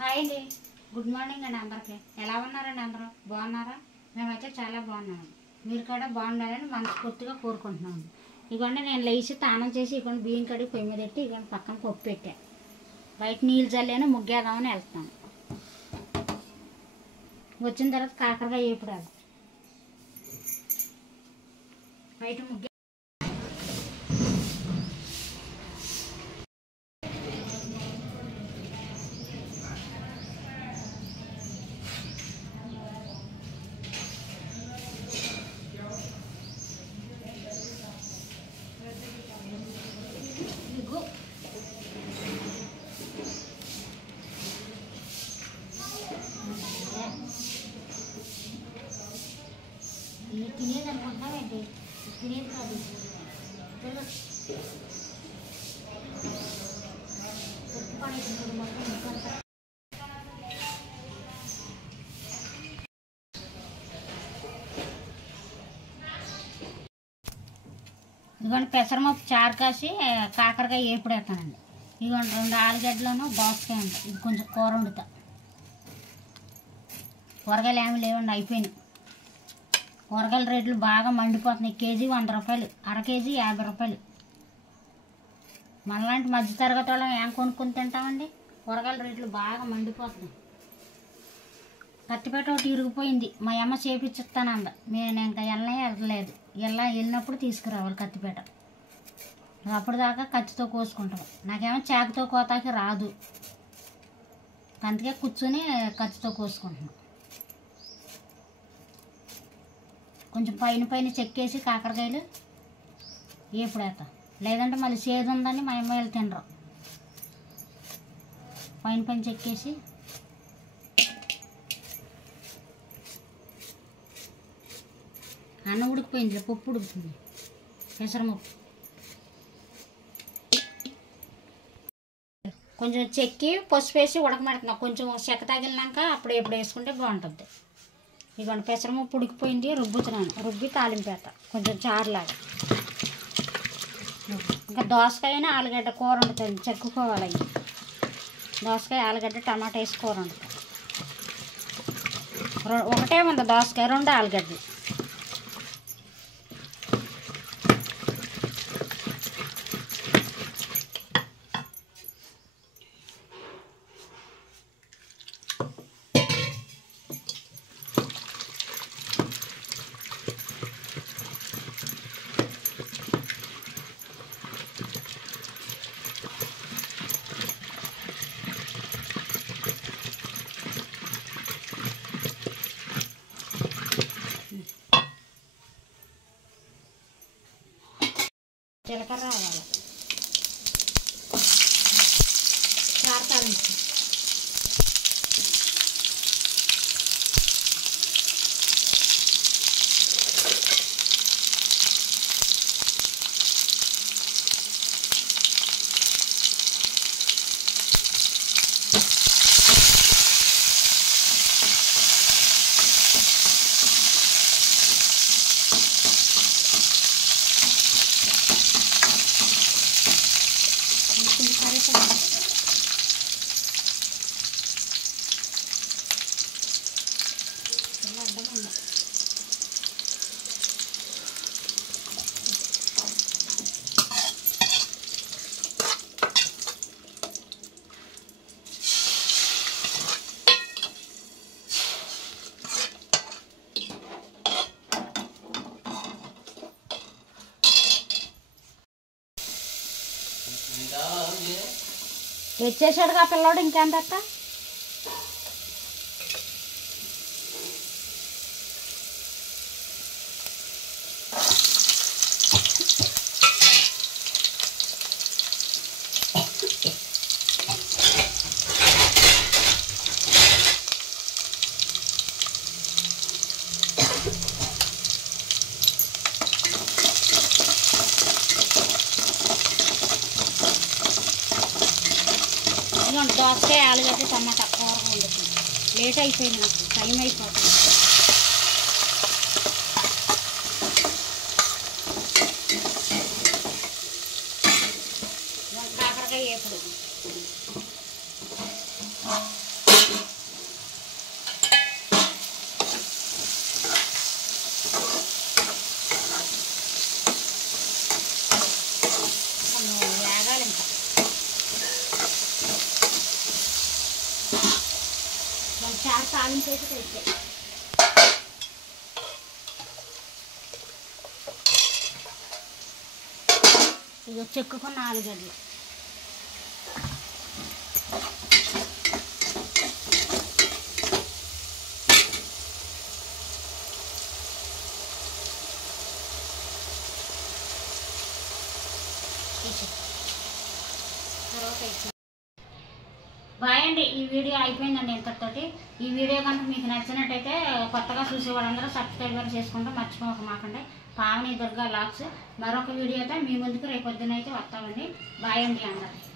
Hi అండి, good morning అండి. అందరికీ ఎలా ఉన్నారండి? అందరూ బాగున్నారా? మేమైతే చాలా బాగున్నాము. మీరు కూడా బాగుండాలని మనస్ఫూర్తిగా కోరుకుంటున్నాము. ఇదిగోండి నేను లేచి స్నానం చేసి ఇదిగోండి బియ్యం కడిగి పొయ్యి మీద పెట్టి ఇదిగోండి పక్కన పప్పు పెట్టా. బయట నీళ్ళు చల్లాను, ముగ్గేద్దామని వెళ్తాను. వచ్చిన తర్వాత కాకరకాయ వేపుడాలి. బయట ముగ్గే తినేది అనుకుంటున్నావేంటి? తినేది కాదు, ఇదిగోండి పెసరపప్పు చారు కాసి కాకరకాయ వేపుడేస్తానండి. ఇదిగోండి 2 ఆలుగడ్డలను దోసకాయ అండి. ఇది కొంచెం కూర వండుతా. కూరగాయలు ఏమి లేవండి, అయిపోయినాయి. కూరగాయల రేట్లు బాగా మండిపోతున్నాయి. కేజీ 100 రూపాయలు, అర కేజీ 50 రూపాయలు. మనలాంటి మధ్యతరగతి వాళ్ళం ఏం కొనుక్కొని తింటామండి? కూరగాయల రేట్లు బాగా మండిపోతున్నాయి. కత్తిపేట ఒకటి ఇరిగిపోయింది, మా అమ్మ చేపిచ్చిస్తానంద. నేను ఇంకా వెళ్ళలేదు. వెళ్ళినప్పుడు తీసుకురావాలి కత్తిపేట. అప్పటిదాకా కత్తితో కోసుకుంటాం. నాకేమో చాకుతో కోతాకి రాదు, అందుకే కూర్చొని కత్తితో కోసుకుంటున్నాం. కొంచెం పైన చెక్కేసి కాకరకాయలు వేపుడేస్తా. లేదంటే మళ్ళీ సేదు ఉందని మా అమ్మాయిలు తినరు. పైన చెక్కేసి అన్నం ఉడికిపోయింది, పప్పు ఉడుకుతుంది. పెసరపప్పు కొంచెం చెక్కి పసుపు వేసి ఉడకమెడుతున్నా. కొంచెం చెక్క తగిలినాక అప్పుడు ఎప్పుడు వేసుకుంటే బాగుంటుంది. ఇదిగోండి పెసరపప్పు ఉడికిపోయింది, రుబ్బుతున్నాను. రుబ్బి తాలింపేత కొంచెం చారులాగా. ఇంకా దోసకాయ ఆలుగడ్డ కూర వండుతుంది, చెక్కుకోవాలి. దోసకాయ ఆలుగడ్డ టమాటా వేసి కూర వండుతా. ఒకటే ఉంది దోసకాయ, 2 ఆలుగడ్డలు. జీలకర్ర రావాలి, చారు తాలింపు. తెచ్చేసాడుగా పిల్లోడు, ఇంకేం తక్క. దోసకాయ ఆలుగడ్డ టమాటా కూర వండుతుంది. లేట్ అయిపోయింది, నాకు టైం అయిపోతుంది. కాకరకాయ వేపుడు. తాలింపేసి తెచ్చే ఇక చెక్కుకున్న ఆలుగడ్డలు బాయ్ అండి. ఈ వీడియో అయిపోయిందండి ఇంతటితోటి. ఈ వీడియో కనుక మీకు నచ్చినట్టయితే కొత్తగా చూసే వాళ్ళందరూ సబ్స్క్రైబర్ చేసుకుంటూ మర్చిపోకమాకండి. పావని దుర్గా లాక్స్ మరొక వీడియోతో మీ ముందుకు రేపొద్దునైతే వస్తామండి. బాయ్ అండి అందరూ.